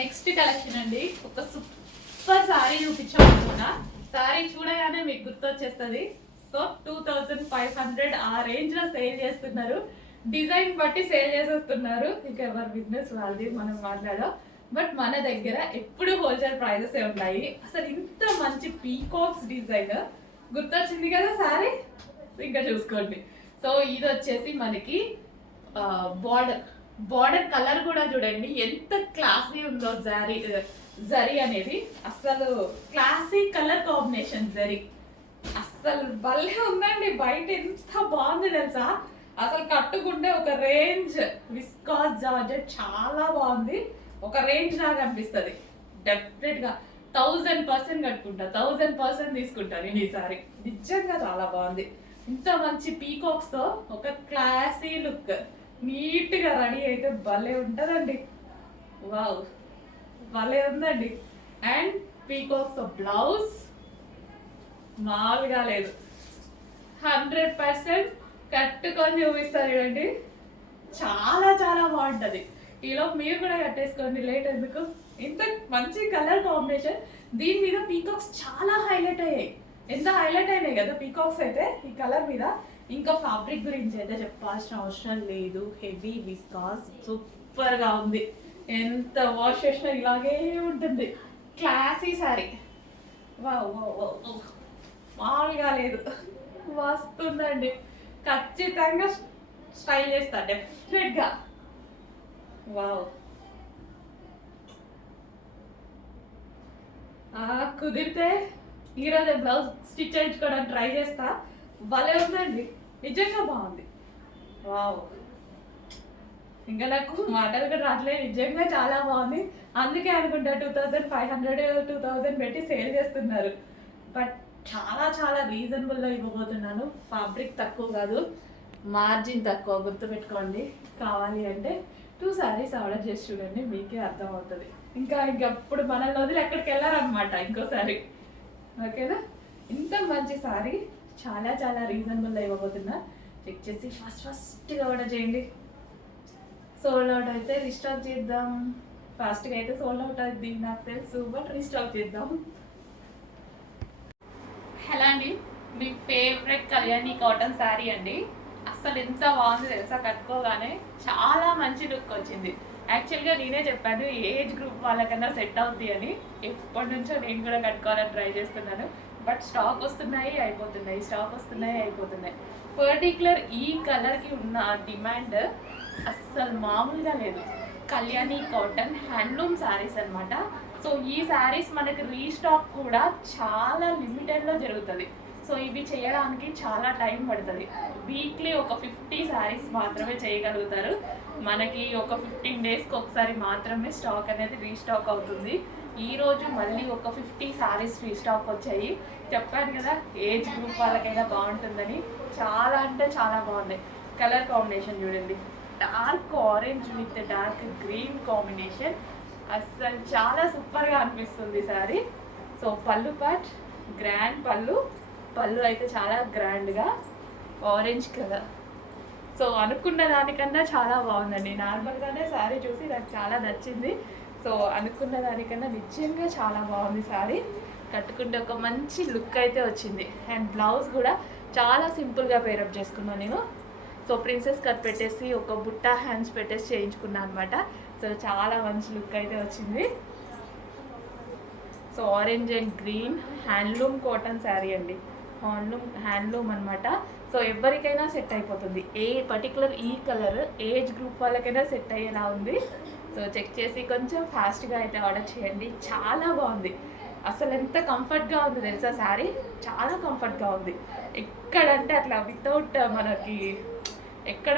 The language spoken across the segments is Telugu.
నెక్స్ట్ కలెక్షన్ అండి. ఒక సూపర్ సారీ చూపించాలనుకున్నా. సారీ చూడగానే మీకు గుర్తొచ్చేస్తుంది. సో 2500 ఆ రేంజ్ లో సేల్ చేస్తున్నారు. డిజైన్ బట్టి సేల్ చేసేస్తున్నారు. ఇంకా ఎవరి బిజినెస్ వాళ్ళది, మనం మాట్లాడాం. బట్ మన దగ్గర ఎప్పుడు హోల్సేల్ ప్రైజెస్ ఉంటాయి. అసలు ఇంత మంచి పీకాక్స్ డిజైన్ గుర్తొచ్చింది కదా సారీ, ఇంకా చూసుకోండి. సో ఇది వచ్చేసి మనకి బార్డర్ కలర్ కూడా చూడండి ఎంత క్లాసీ ఉందో. జరీ అనేది అసలు క్లాసీ కలర్ కాంబినేషన్. జరీ అసలు భలే ఉందండి. బయట ఎంత బాగుంది తెలుసా. అసలు కట్టుకుంటే ఒక రేంజ్ విస్కాస్ జార్జెట్ చాలా బాగుంది. ఒక రేంజ్ లాగా అనిపిస్తుంది. డెఫినెట్ గా 1000% కట్టుకుంటా, 1000% తీసుకుంటా నేను ఈసారి. నిజంగా చాలా బాగుంది. ఇంత మంచి పీకాక్స్ తో ఒక క్లాసీ లుక్, నీట్ గా రెడీ అయితే భలే ఉంటదండి. వావ్, భలే ఉందండి. అండ్ పీకాక్స్ బ్లౌజ్ మామూలుగా లేదు. 100% కట్టుకొని చూపిస్తారు చూడండి. చాలా చాలా బాగుంటది. ఈలో మీరు కూడా కట్టేసుకోండి, లేట్ ఎందుకు. ఇంత మంచి కలర్ కాంబినేషన్. దీని మీద పీకాక్స్ చాలా హైలైట్ అయ్యాయి. ఎంత హైలైట్ అయినాయి కదా పీకాక్స్ అయితే ఈ కలర్ మీద. ఇంకా ఫ్యాబ్రిక్ గురించి అయితే చెప్పాల్సిన అవసరం లేదు. హెవీ విస్కాస్, సూపర్ గా ఉంది. ఎంత వాష్ చేసినా ఇలాగే ఉంటుంది. Classy sorry. మామూలుగా లేదు, వస్తుందండి. ఖచ్చితంగా స్టైల్ చేస్తా డెఫినెట్ గా. వావ్, కుదిరితే ఈరోజు బ్లౌజ్ స్టిచ్ చేయించుకోవడానికి ట్రై చేస్తా. భలే ఉందండి, నిజంగా బాగుంది. వావ్, ఇంకా నాకు మాటలు కూడా రావట్లేదు. నిజంగా చాలా బాగుంది. అందుకే అనుకుంటా 2500 2000 పెట్టి సేల్ చేస్తున్నారు. బట్ చాలా చాలా రీజనబుల్లో ఇవ్వబోతున్నాను. ఫ్యాబ్రిక్ తక్కువ కాదు, మార్జిన్ తక్కువ. గుర్తుపెట్టుకోండి. కావాలి అంటే 2 సారీస్ ఆర్డర్ చేసి చూడండి, మీకే అర్థమవుతుంది. ఇంకప్పుడు మనల్ని వదిలి ఎక్కడికి వెళ్ళారనమాట ఇంకోసారి. ఓకేనా. ఇంత మంచి సారీ చాలా చాలా రీజనబుల్లో ఇవ్వబోతున్నా. చెక్ చేసి ఫస్ట్గా ఆర్డర్ చేయండి. సోల్డ్ అవుట్ అయితే రీస్టాక్ చేద్దాం. ఫాస్ట్గా అయితే సోల్డ్ అవుట్ అవుతుంది నాకు తెలుసు, బట్ రీస్టాక్ చేద్దాం. హలో అండి, మీ ఫేవరెట్ కళ్యాణి కాటన్ శారీ అండి. అసలు ఎంత బాగుంది తెలుసా. కట్టుకోగానే చాలా మంచి లుక్ వచ్చింది. యాక్చువల్గా నేనే చెప్పాను ఏజ్ గ్రూప్ వాళ్ళకన్నా సెట్ అవుద్ది అని. ఎప్పటి నుంచో నేను కూడా కట్టుకోవాలని ట్రై చేస్తున్నాను. బట్ స్టాక్ వస్తున్నాయి, అయిపోతున్నాయి, స్టాక్ వస్తున్నాయి, అయిపోతున్నాయి. పర్టికులర్ ఈ కలర్కి ఉన్న డిమాండ్ అస్సలు మామూలుగా లేదు. కళ్యాణి కాటన్ హ్యాండ్లూమ్ శారీస్ అనమాట. సో ఈ శారీస్ మనకి రీస్టాక్ కూడా చాలా లిమిటెడ్లో జరుగుతుంది. సో ఇవి చేయడానికి చాలా టైం పడుతుంది. వీక్లీ ఒక 50 శారీస్ మాత్రమే చేయగలుగుతారు. మనకి ఒక 15 డేస్కి ఒకసారి మాత్రమే స్టాక్ అనేది రీస్టాక్ అవుతుంది. ఈరోజు మళ్ళీ ఒక 50 శారీస్ రీస్టాక్ వచ్చాయి. చెప్పాను కదా ఏజ్ గ్రూప్ వాళ్ళకైనా బాగుంటుందని. చాలా అంటే చాలా బాగుంది. కలర్ కాంబినేషన్ చూడండి, dark orange with dark green combination. అస్సలు చాలా సూపర్గా అనిపిస్తుంది సారీ. సో పళ్ళు పార్ట్ గ్రాండ్ పళ్ళు అయితే చాలా గ్రాండ్గా ఆరెంజ్ కలర్. సో అనుకున్న దానికన్నా చాలా బాగుందండి. నార్మల్గానే శారీ చూసి నాకు చాలా నచ్చింది. సో అనుకున్న దానికన్నా నిజంగా చాలా బాగుంది శారీ. కట్టుకుంటే ఒక మంచి లుక్ అయితే వచ్చింది. అండ్ బ్లౌజ్ కూడా చాలా సింపుల్గా పేరప్ చేసుకున్నాను నేను. సో ప్రిన్సెస్ కట్ పెట్టేసి ఒక బుట్టా హ్యాండ్స్ పెట్టేసి చేయించుకున్నాను అనమాట. సో చాలా మంచి లుక్ అయితే వచ్చింది. So orange and green handloom cotton sari అండి. హ్యాండ్లూమ్ అనమాట. సో ఎవరికైనా సెట్ అయిపోతుంది. ఏ పర్టికులర్ ఈ కలర్ ఏజ్ గ్రూప్ వాళ్ళకైనా సెట్ అయ్యేలా ఉంది. సో చెక్ చేసి కొంచెం ఫాస్ట్గా అయితే ఆర్డర్ చేయండి. చాలా బాగుంది. అసలు ఎంత కంఫర్ట్గా ఉంది తెలుసా శారీ. చాలా కంఫర్ట్గా ఉంది. ఎక్కడంటే అట్లా వితౌట్ మనకి ఎక్కడ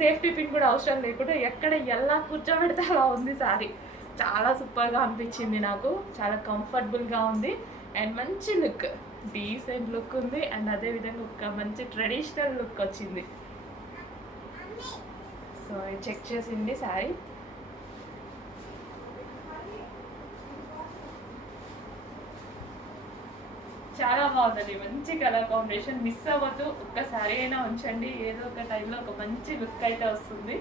సేఫ్టీ పిన్ కూడా అవసరం లేకుండా ఎక్కడ ఎలా కూర్చోబెడితే అలా ఉంది శారీ. చాలా సూపర్గా అనిపించింది నాకు. చాలా కంఫర్టబుల్గా ఉంది అండ్ మంచి లుక్, డీసెంట్ లుక్ ఉంది. అండ్ అదేవిధంగా ఒక మంచి ట్రెడిషనల్ లుక్ వచ్చింది. సో చెక్ చేసింది శారీ. చాలా బాగుందండి. మంచి కలర్ కాంబినేషన్. మిస్ అవ్వద్దు. ఒక్కసారి అయినా ఉంచండి. ఏదో ఒక టైంలో ఒక మంచి లుక్ అయితే వస్తుంది.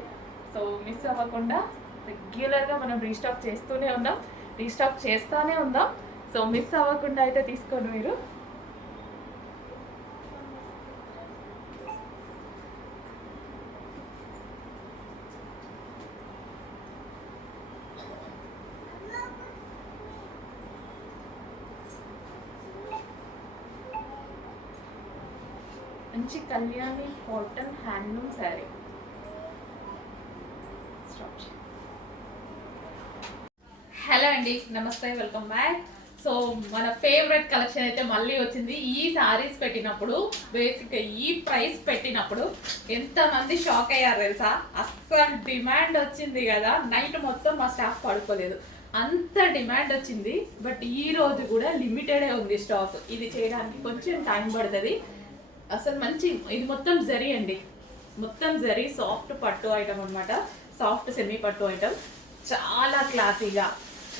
సో మిస్ అవ్వకుండా రెగ్యులర్గా మనం రీస్టాక్ చేస్తూనే ఉన్నాం, రీస్టాక్ చేస్తూనే ఉందాం. సో మిస్ అవ్వకుండా అయితే తీసుకోండి మీరు. మంచి Kalyani cotton handloom sari. Hello అండి, నమస్తే, వెల్కమ్ బ్యాక్. సో మన ఫేవరెట్ కలెక్షన్ అయితే మళ్ళీ వచ్చింది. ఈ సారీస్ పెట్టినప్పుడు, బేసిక్గా ఈ ప్రైస్ పెట్టినప్పుడు ఎంతమంది షాక్ అయ్యారు తెలుసా. అస్సలు డిమాండ్ వచ్చింది కదా, నైట్ మొత్తం మా స్టాఫ్ పడుకోలేదు, అంత డిమాండ్ వచ్చింది. బట్ ఈ రోజు కూడా లిమిటెడే ఉంది స్టాక్. ఇది చేయడానికి కొంచెం టైం పడుతుంది. అసలు మంచి, ఇది మొత్తం జరీ అండి, మొత్తం జరీ సాఫ్ట్ పట్టు ఐటమ్ అనమాట. సాఫ్ట్ సెమీ పట్టు ఐటమ్, చాలా క్లాసీగా.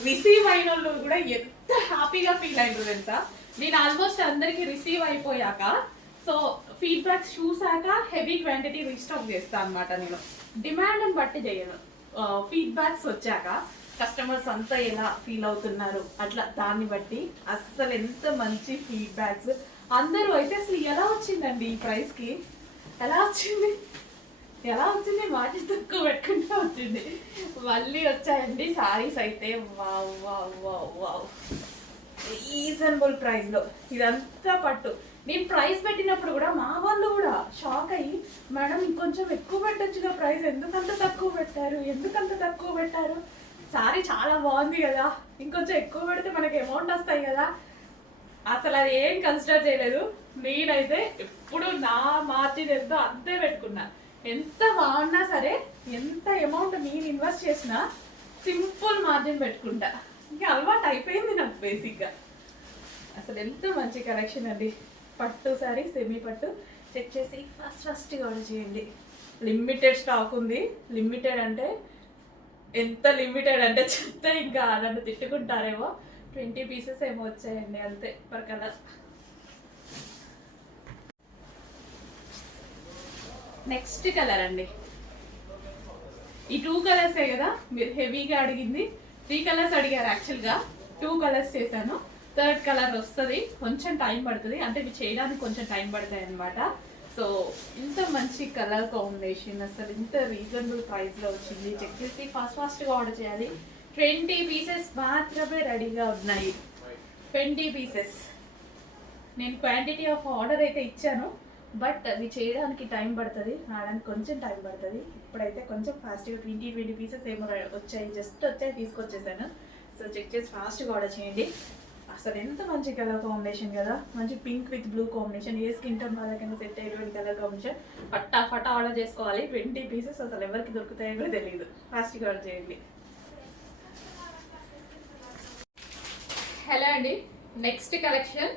రిసీవ్ అయిన వాళ్ళు కూడా ఎంత హ్యాపీగా ఫీల్ అయినారు తెలుసా. నేను ఆల్మోస్ట్ అందరికి రిసీవ్ అయిపోయాక, సో ఫీడ్బ్యాక్స్ చూసాక హెవీ క్వాంటిటీ రీస్టాక్ చేస్తాను అనమాట. నేను డిమాండ్ని బట్టి చేయను, ఫీడ్బ్యాక్స్ వచ్చాక కస్టమర్స్ అంతా ఎలా ఫీల్ అవుతున్నారు అట్లా దాన్ని బట్టి. అస్సలు ఎంత మంచి ఫీడ్బ్యాక్స్. అందరూ అయితే అసలు ఎలా వచ్చిందండి ఈ ప్రైస్కి, ఎలా వచ్చింది, ఎలా వచ్చింది, మార్జిన్ తక్కువ పెట్టుకుంటూ వచ్చింది. మళ్ళీ వచ్చాయండి సారీస్ అయితే. Wow wow wow wow, reasonable ప్రైస్లో. ఇదంతా పట్టు. నేను ప్రైస్ పెట్టినప్పుడు కూడా మా వాళ్ళు కూడా షాక్ అయ్యి, మేడం ఇంకొంచెం ఎక్కువ పెట్టొచ్చుగా ప్రైస్, ఎందుకంత తక్కువ పెట్టారు, ఎందుకంత తక్కువ పెట్టారు, సారీ చాలా బాగుంది కదా, ఇంకొంచెం ఎక్కువ పెడితే మనకి అమౌంట్ వస్తాయి కదా. అసలు అది ఏం కన్సిడర్ చేయలేదు. నేనైతే ఎప్పుడు నా మార్జిన్ ఎంతో అంతే పెట్టుకున్నా. ఎంత బాగున్నా సరే, ఎంత అమౌంట్ నేను ఇన్వెస్ట్ చేసినా సింపుల్ మార్జిన్ పెట్టుకుంటా. ఇంకా అలవాటు అయిపోయింది నాకు బేసిక్గా. అసలు ఎంత మంచి కలెక్షన్ అండి. పట్టు సారీ, సెమీ పట్టు. చెక్ చేసి ఫస్ట్గా ఆర్డర్ చేయండి. లిమిటెడ్ స్టాక్ ఉంది. లిమిటెడ్ అంటే ఎంత లిమిటెడ్ అంటే చెప్తే ఇంకా నన్ను తిట్టుకుంటారేమో. 20 పీసెస్ ఏమో వచ్చాయండి అంతే పర్ కలర్. నెక్స్ట్ కలర్ అండి. ఈ 2 కలర్సే కదా మీరు హెవీగా అడిగింది. 3 కలర్స్ అడిగారు, యాక్చువల్గా 2 కలర్స్ చేశాను. 3rd కలర్ వస్తుంది, కొంచెం టైం పడుతుంది, అంటే ఇవి చేయడానికి కొంచెం టైం పడతాయి అనమాట. సో ఇంత మంచి కలర్ కాంబినేషన్, అసలు ఇంత రీజనబుల్ ప్రైస్లో వచ్చింది. చెక్ చేసి ఫాస్ట్గా ఆర్డర్ చేయాలి. 20 పీసెస్ మాత్రమే రెడీగా ఉన్నాయి. 20 పీసెస్. నేను క్వాంటిటీ ఆఫ్ ఆర్డర్ అయితే ఇచ్చాను, బట్ అది చేయడానికి టైం పడుతుంది, రావడానికి కొంచెం టైం పడుతుంది. ఇప్పుడైతే కొంచెం ఫాస్ట్గా 20 పీసెస్ ఏమో వచ్చాయి, జస్ట్ వచ్చాయి, తీసుకొచ్చేసాను. సో చెక్ చేసి ఫాస్ట్గా ఆర్డర్ చేయండి. అసలు ఎంత మంచి కలర్ కాంబినేషన్ కదా, మంచి pink with blue combination. A skin tone వాళ్ళకైనా సెట్ అయ్యేటువంటి కలర్ కాంబినేషన్. ఫటా ఆర్డర్ చేసుకోవాలి. 20 పీసెస్ అసలు ఎవరికి దొరుకుతాయో కూడా తెలియదు. ఫాస్ట్గా ఆర్డర్ చేయండి. హలో అండి, నెక్స్ట్ కలెక్షన్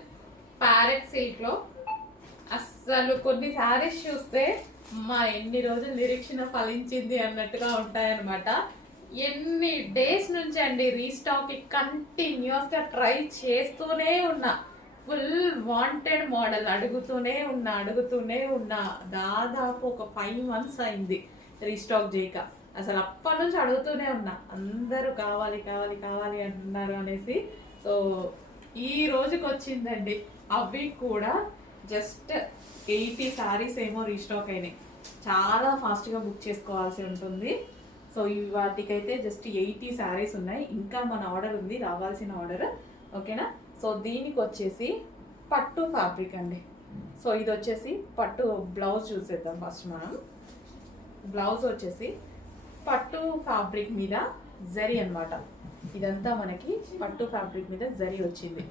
ప్యారెట్ సిల్క్లో. అస్సలు కొన్ని సారీస్ చూస్తే మా ఎన్ని రోజులు నిరీక్షణ ఫలించింది అన్నట్టుగా ఉంటాయన్నమాట. ఎన్ని డేస్ నుంచి అండి రీస్టాక్కి కంటిన్యూస్గా ట్రై చేస్తూనే ఉన్నా. ఫుల్ వాంటెడ్ మోడల్ అడుగుతూనే ఉన్నా. దాదాపు ఒక 5 months అయింది రీస్టాక్ చేయక. అసలు అప్పటి నుంచి అడుగుతూనే ఉన్నా, అందరూ కావాలి అంటున్నారు అనేసి. సో ఈ రోజుకి వచ్చిందండి. అవి కూడా జస్ట్ 80 సారీస్ ఏమో రీస్టాక్ అయినాయి. చాలా ఫాస్ట్గా బుక్ చేసుకోవాల్సి ఉంటుంది. సో వాటికైతే జస్ట్ 80 సారీస్ ఉన్నాయి. ఇంకా మన ఆర్డర్ ఉంది, రావాల్సిన ఆర్డర్. ఓకేనా. సో దీనికి వచ్చేసి పట్టు ఫ్యాబ్రిక్ అండి. సో ఇది వచ్చేసి పట్టు. బ్లౌజ్ చూసేద్దాం ఫస్ట్ మనం. బ్లౌజ్ వచ్చేసి పట్టు ఫ్యాబ్రిక్ మీద జరీ అనమాట. ఇదంతా మనకి పట్టు ఫ్యాబ్రిక్ మీద జరీ వచ్చింది.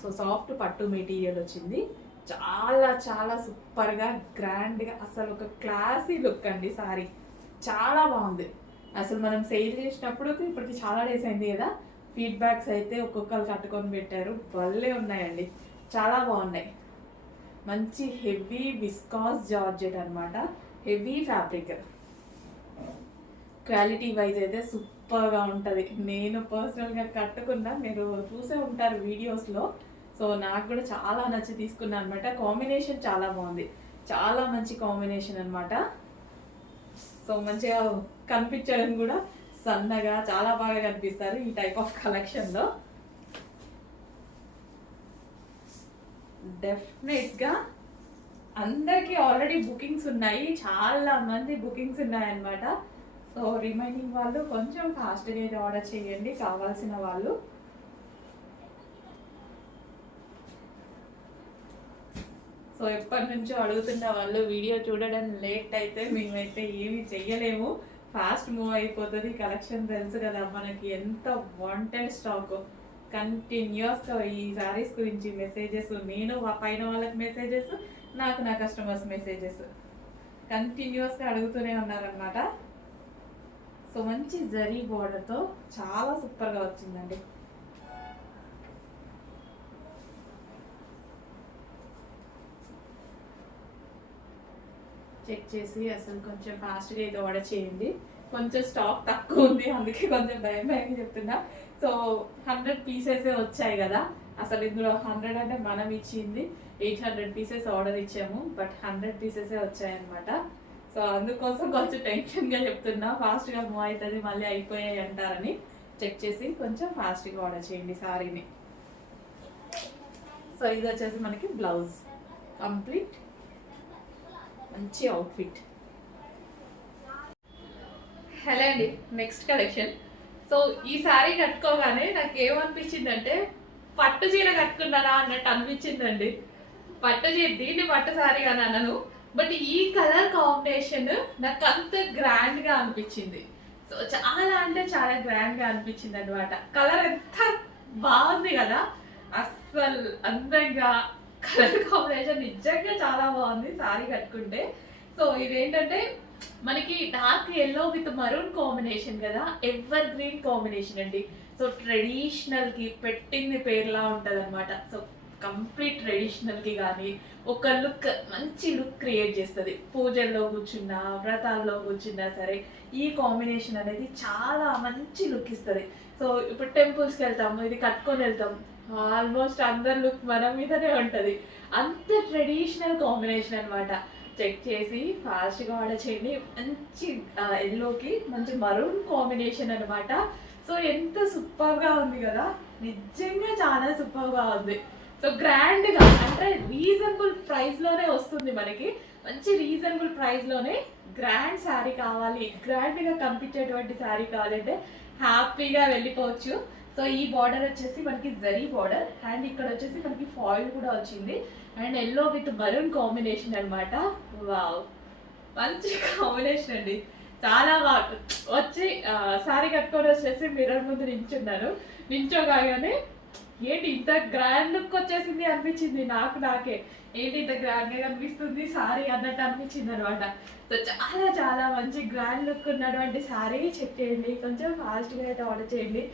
సో సాఫ్ట్ పట్టు మెటీరియల్ వచ్చింది. చాలా సూపర్గా, గ్రాండ్గా, అసలు ఒక క్లాసీ లుక్ అండి సారీ. చాలా బాగుంది. అసలు మనం సేల్ చేసినప్పుడు ఇప్పటికి చాలా డేస్ అయింది కదా, ఫీడ్బ్యాక్స్ అయితే ఒక్కొక్కరు కట్టుకొని పెట్టారు. భలే ఉన్నాయండి, చాలా బాగున్నాయి. మంచి హెవీ విస్కాస్ జార్జెట్ అనమాట. Heavy fabric. క్వాలిటీ వైజ్ అయితే సూపర్గా ఉంటుంది. నేను పర్సనల్గా కట్టుకున్నా, మీరు చూసే ఉంటారు వీడియోస్లో. సో నాకు కూడా చాలా నచ్చి తీసుకున్నాను అనమాట. కాంబినేషన్ చాలా బాగుంది, చాలా మంచి కాంబినేషన్ అనమాట. సో మంచిగా కనిపించడం కూడా సన్నగా చాలా బాగా కనిపిస్తారు ఈ టైప్ ఆఫ్ కలెక్షన్లో. డెఫినెట్గా అందరికీ ఆల్రెడీ బుకింగ్స్ ఉన్నాయి, చాలా మంది బుకింగ్స్ ఉన్నాయన్నమాట. సో రిమైనింగ్ వాళ్ళు కొంచెం ఫాస్ట్గా అయితే ఆర్డర్ చేయండి కావాల్సిన వాళ్ళు. సో ఎప్పటి నుంచో అడుగుతున్న వాళ్ళు వీడియో చూడడం లేట్ అయితే మేమైతే ఏమీ చెయ్యలేము, ఫాస్ట్ మూవ్ అయిపోతుంది. కలెక్షన్ తెలుసు కదా మనకి, ఎంత వాంటెడ్ స్టాక్. కంటిన్యూస్గా ఈ శారీస్ గురించి మెసేజెస్, నేను పైన వాళ్ళకి మెసేజెస్, నాకు నా కస్టమర్స్ మెసేజెస్ కంటిన్యూస్గా అడుగుతూనే ఉన్నారనమాట. సో మంచి జరీ బోర్డర్తో చాలా సూపర్గా వచ్చిందండి. చెక్ చేసి అసలు కొంచెం ఫాస్ట్గా అయితే ఆర్డర్ చేయండి. కొంచెం స్టాక్ తక్కువ ఉంది, అందుకే కొంచెం భయం చెప్తున్నా. సో 100 పీసెసే వచ్చాయి కదా, అసలు ఇందులో 100 అంటే మనం ఇచ్చింది 800 పీసెస్ ఆర్డర్ ఇచ్చాము, బట్ 100 పీసెసే వచ్చాయన్నమాట. సో అందుకోసం కొంచెం టెన్షన్గా చెప్తున్నా, ఫాస్ట్గా మూవ్ అవుతుంది మళ్ళీ అయిపోయాయి అంటారని. చెక్ చేసి కొంచెం ఫాస్ట్గా ఆర్డర్ చేయండి సారీని. సో ఇది వచ్చేసి మనకి బ్లౌజ్ కంప్లీట్, మంచి అవుట్ఫిట్. హలో అండి, నెక్స్ట్ కలెక్షన్. సో ఈ శారీ కట్టుకోగానే నాకు ఏమనిపించిందంటే పట్టు చీర కట్టుకున్నానా అన్నట్టు అనిపించిందండి. పట్టు చీర, దీన్ని పట్టు శారీ అని అనను, బట్ ఈ కలర్ కాంబినేషన్ నాకు అంత గ్రాండ్గా అనిపించింది. సో చాలా అంటే చాలా గ్రాండ్గా అనిపించింది అనమాట. కలర్ ఎంత బాగుంది కదా, అస్సలు అందంగా కలర్ కాంబినేషన్ నిజంగా చాలా బాగుంది శారీ కట్టుకుంటే. సో ఇదేంటంటే మనకి dark yellow with maroon combination కదా, ఎవర్ గ్రీన్ కాంబినేషన్ అండి. సో ట్రెడిషనల్కి పెట్టింది పేర్లా ఉంటుంది అనమాట. సో కంప్లీట్ ట్రెడిషనల్కి కానీ ఒక లుక్, మంచి లుక్ క్రియేట్ చేస్తుంది. పూజల్లో కూర్చున్నా, వ్రతాల్లో కూర్చున్నా సరే ఈ కాంబినేషన్ అనేది చాలా మంచి లుక్ ఇస్తుంది. సో ఇప్పుడు టెంపుల్స్కి వెళ్తాము, ఇది కట్టుకొని వెళ్తాం, ఆల్మోస్ట్ అందరి లుక్ మన మీదనే ఉంటుంది. అంత ట్రెడిషనల్ కాంబినేషన్ అనమాట. చెక్ చేసి ఫాస్ట్గా ఆర్డర్ చేయండి. మంచి ఎల్లోకి మంచి మరూన్ కాంబినేషన్ అనమాట. సో ఎంత సూపర్గా ఉంది కదా, నిజంగా చాలా సూపర్గా ఉంది. సో గ్రాండ్గా అంటే రీజనబుల్ ప్రైస్లోనే వస్తుంది మనకి, మంచి రీజనబుల్ ప్రైస్లోనే గ్రాండ్ శారీ కావాలి, గ్రాండ్గా కనిపించేటువంటి శారీ కావాలంటే హ్యాపీగా వెళ్ళిపోవచ్చు. సో ఈ బార్డర్ వచ్చేసి మనకి జరీ బార్డర్, అండ్ ఇక్కడ వచ్చేసి మనకి ఫాయిల్ కూడా వచ్చింది, and yellow with maroon combination అనమాట. వావ్, మంచి కాంబినేషన్ అండి, చాలా బాగా వచ్చి శారీ కట్టుకొని వచ్చేసి మిర్రర్ ముందు నించున్నాను. నించోగానే ఏంటి ఇంత గ్రాండ్ లుక్ వచ్చేసింది అనిపించింది నాకే, ఏంటి ఇంత గ్రాండ్గా కనిపిస్తుంది శారీ అన్నట్టు అనిపించింది అనమాట. సో చాలా చాలా మంచి గ్రాండ్ లుక్ ఉన్నటువంటి శారీ. చెక్ చేయండి, కొంచెం ఫాస్ట్గా అయితే ఆర్డర్ చేయండి.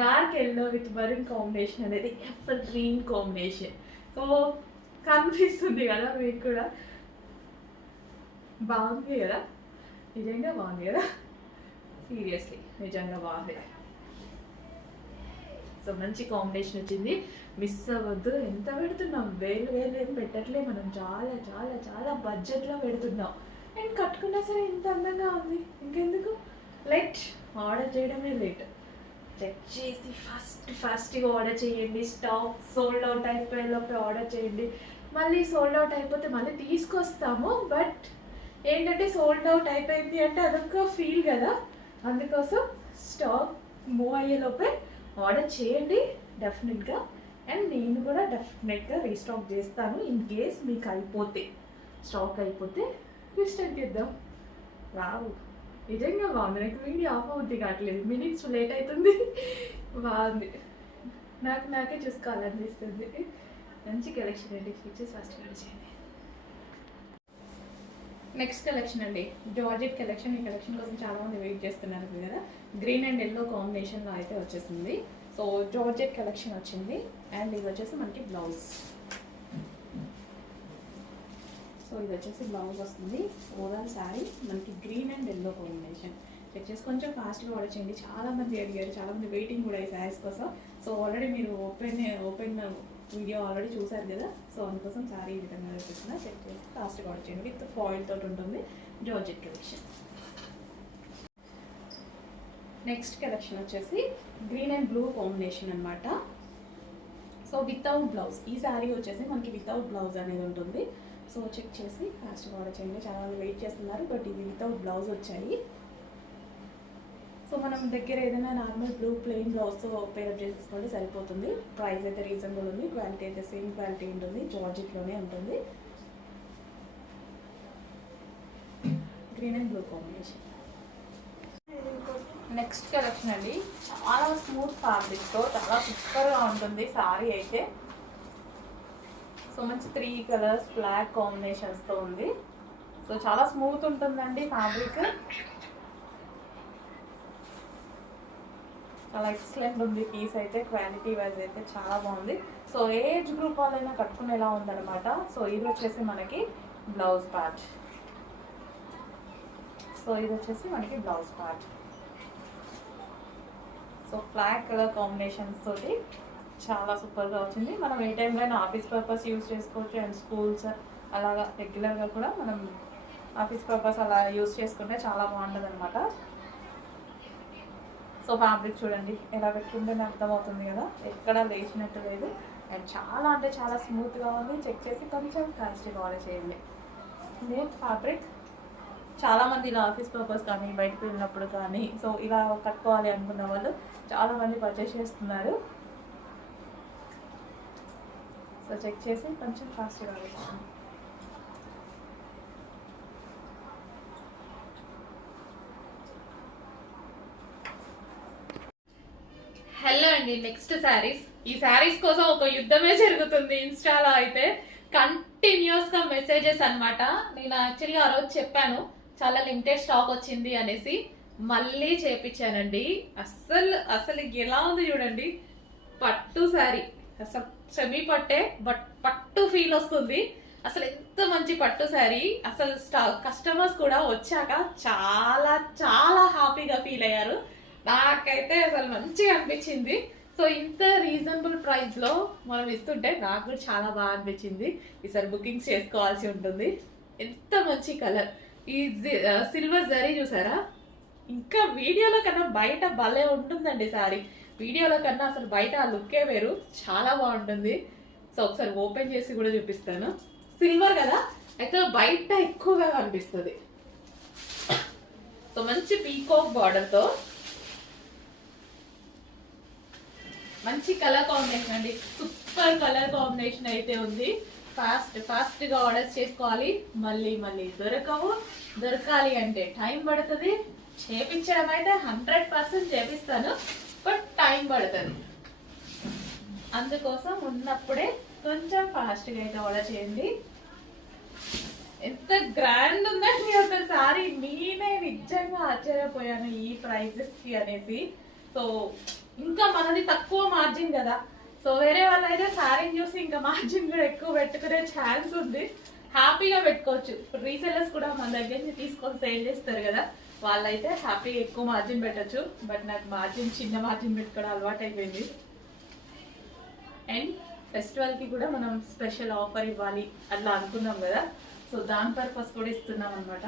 Dark yellow with maroon combination అనేది ఎవర్ గ్రీన్ కాంబినేషన్. సో కనిపిస్తుంది కదా మీకు కూడా, బాగుంది కదా, నిజంగా బాగుంది కదా, సీరియస్లీ నిజంగా బాగుంది. సో మంచి కాంబినేషన్ వచ్చింది, మిస్ అవ్వద్దు. ఎంత పెడుతున్నాం, వేలు ఏం పెట్టట్లే మనం, చాలా చాలా చాలా బడ్జెట్లో పెడుతున్నాం, అండ్ కట్టుకున్నా సరే ఇంత అందంగా ఉంది. ఇంకెందుకు లేట్, ఆర్డర్ చేయడమే లేట్. చెక్ చేసి ఫాస్ట్గా ఆర్డర్ చేయండి. స్టాక్ సోల్డ్ అవుట్ అయిపోయేలోపే ఆర్డర్ చేయండి. మళ్ళీ సోల్డ్ అవుట్ అయిపోతే మళ్ళీ తీసుకొస్తాము, బట్ ఏంటంటే సోల్డ్ అవుట్ అయిపోయింది అంటే అదొక ఫీల్ కదా, అందుకోసం స్టాక్ మూవ్ అయ్యేలోపే ఆర్డర్ చేయండి డెఫినెట్గా. అండ్ నేను కూడా డెఫినెట్గా రీస్టాక్ చేస్తాను ఇన్ కేస్ మీకు అయిపోతే, స్టాక్ అయిపోతే రీస్టాక్ చేద్దాం. రావు, నిజంగా బాగుంది. నాకు వీడియో ఆఫ్ అవుద్ది కావట్లేదు, మినిట్స్ లేట్ అవుతుంది. బాగుంది, నాకే చూసుకోవాలనిపిస్తుంది. మంచి కలెక్షన్ అండి, ఫీచర్స్ ఫస్ట్ చేయండి. నెక్స్ట్ కలెక్షన్ అండి, జార్జెట్ కలెక్షన్. ఈ కలెక్షన్ కోసం చాలామంది వెయిట్ చేస్తున్నారు కదా, గ్రీన్ అండ్ ఎల్లో కాంబినేషన్లో అయితే వచ్చేసింది. సో జార్జెట్ కలెక్షన్ వచ్చింది, అండ్ ఇది వచ్చేసి మనకి బ్లౌజ్. సో ఇది వచ్చేసి బ్లౌజ్ వస్తుంది. ఓవరాల్ శారీ మనకి green and yellow combination. Check చేసి కొంచెం ఫాస్ట్గా ఆర్డర్ చేయండి, చాలామంది అడిగారు, చాలామంది వెయిటింగ్ కూడా ఈ శారీస్ కోసం. సో ఆల్రెడీ మీరు ఓపెన్ వీడియో ఆల్రెడీ చూసారు కదా, సో అందుకోసం శారీ ఈ విధంగా చూస్తున్నా. చెక్ చేసి ఫాస్ట్గా ఆర్డర్ చేయండి. విత్ ఫాయిల్ తోటి ఉంటుంది జార్జెట్ కలెక్షన్. నెక్స్ట్ కలెక్షన్ వచ్చేసి గ్రీన్ అండ్ బ్లూ కాంబినేషన్ అనమాట. సో వితౌట్ బ్లౌజ్ ఈ శారీ వచ్చేసి మనకి వితౌట్ బ్లౌజ్ అనేది ఉంటుంది. సో చెక్ చేసి ఫాస్ట్గా ఆర్డర్ చేయండి. చాలా మంది వెయిట్ చేస్తున్నారు, బట్ ఇది వితౌట్ బ్లౌజ్ వచ్చాయి. సో మనం దగ్గర ఏదైనా నార్మల్ బ్లూ ప్లెయిన్ బ్లౌజ్తో పేరప్ చేసేసుకోండి సరిపోతుంది. ప్రైస్ అయితే రీజనబుల్ ఉంది, క్వాలిటీ అయితే సేమ్ క్వాలిటీ ఉంటుంది, జార్జెట్లోనే ఉంటుంది. Green and blue combination. Next collection అండి, చాలా స్మూత్ ఫ్యాబ్రిక్తో చాలా సూపర్గా ఉంటుంది సారీ అయితే. సో మంచి 3 కలర్స్ బ్లాక్ కాంబినేషన్స్తో ఉంది. సో చాలా స్మూత్ ఉంటుందండి ఫ్యాబ్రిక్, చాలా ఎక్సలెంట్ ఉంది పీస్ అయితే. క్వాలిటీ వైజ్ అయితే చాలా బాగుంది. సో ఏజ్ గ్రూప్ వాళ్ళైనా కట్టుకునేలా ఉందన్నమాట. సో ఇది వచ్చేసి మనకి బ్లౌజ్ పార్ట్. సో ఇది వచ్చేసి మనకి blouse part. So black colour combinations తోటి చాలా సూపర్గా వచ్చింది. మనం ఏ టైంలో అయినా ఆఫీస్ పర్పస్ యూజ్ చేసుకోవచ్చు, అండ్ స్కూల్స్ అలాగా రెగ్యులర్గా కూడా మనం ఆఫీస్ పర్పస్ అలా యూజ్ చేసుకుంటే చాలా బాగుంటుంది అనమాట. సో ఫ్యాబ్రిక్ చూడండి ఎలా పెట్టుకుంటేనే అర్థమవుతుంది కదా, ఎక్కడ లేచినట్టు లేదు, అండ్ చాలా అంటే చాలా స్మూత్గా ఉంది. చెక్ చేసి కొంచెం కాస్ట్గా ఆర్డర్ చేయండి. స్మూత్ ఫ్యాబ్రిక్, చాలామంది ఇలా ఆఫీస్ పర్పస్ కానీ బయటకు వెళ్ళినప్పుడు కానీ సో ఇలా కట్టుకోవాలి అనుకున్న వాళ్ళు చాలామంది పర్చేస్ చేస్తున్నారు. సో చెక్ చేసి కొంచెం ఫాస్ట్గా వేస్తాను. హలో అండి, నెక్స్ట్ శారీస్. ఈ శారీస్ కోసం ఒక యుద్ధమే జరుగుతుంది ఇన్స్టాలో అయితే. కంటిన్యూస్ గా మెసేజెస్ అనమాట. నేను యాక్చువల్గా ఆ రోజు చెప్పాను చాలా లిమిటెడ్ స్టాక్ వచ్చింది అనేసి, మళ్ళీ చేపించానండి. అసలు ఎలా ఉంది చూడండి, పట్టు శారీ, అసలు సెమీ పట్టే బట్ పట్టు ఫీల్ వస్తుంది. అసలు ఎంత మంచి పట్టు శారీ. అసలు కస్టమర్స్ కూడా వచ్చాక చాలా చాలా హ్యాపీగా ఫీల్ అయ్యారు. నాకైతే అసలు మంచిగా అనిపించింది. సో ఇంత రీజనబుల్ ప్రైస్ లో మనం ఇస్తుంటే నాకు కూడా చాలా బాగా అనిపించింది. ఈసారి బుకింగ్స్ చేసుకోవాల్సి ఉంటుంది. ఎంత మంచి కలర్. ఈ సిల్వర్ జరీ చూసారా, ఇంకా వీడియోలో కన్నా బయట భలే ఉంటుందండి సారీ. వీడియోలో కన్నా అసలు బయట ఆ లుక్కే వేరు, చాలా బాగుంటుంది. సో ఒకసారి ఓపెన్ చేసి కూడా చూపిస్తాను. సిల్వర్ కదా అయితే బయట ఎక్కువగా కనిపిస్తుంది. సో మంచి పీకాక్ బార్డర్తో మంచి కలర్ కాంబినేషన్ అండి, సూపర్ కలర్ కాంబినేషన్ అయితే ఉంది. ఫాస్ట్గా ఆర్డర్స్ చేసుకోవాలి, మళ్ళీ దొరకాలి అంటే టైం పడుతుంది. చేపించడం అయితే 100% చేపిస్తాను, బట్ టైం పడుతుంది. అందుకోసం ఉన్నప్పుడే కొంచెం ఫాస్ట్గా అయితే ఆర్డర్ చేయండి. ఎంత గ్రాండ్ ఉందండి ఒకసారి, నేనే నిజంగా ఆశ్చర్యపోయాను ఈ ప్రైజెస్కి అనేసి. సో ఇంకా మనది తక్కువ మార్జిన్ కదా, సో వేరే వాళ్ళైతే శారీని చూసి ఇంకా మార్జిన్ కూడా ఎక్కువ పెట్టుకునే ఛాన్స్ ఉంది. హ్యాపీగా పెట్టుకోవచ్చు. ఇప్పుడు రీసెలర్స్ కూడా మన దగ్గర నుంచి తీసుకొని సేల్ చేస్తారు కదా, వాళ్ళైతే హ్యాపీగా ఎక్కువ మార్జిన్ పెట్టచ్చు. బట్ నాకు చిన్న మార్జిన్ పెట్టుకోవడం అలవాటు అయిపోయింది. అండ్ ఫెస్టివల్కి కూడా మనం స్పెషల్ ఆఫర్ ఇవ్వాలి అట్లా అనుకున్నాం కదా, సో దాని పర్పస్ కూడా ఇస్తున్నాం అనమాట.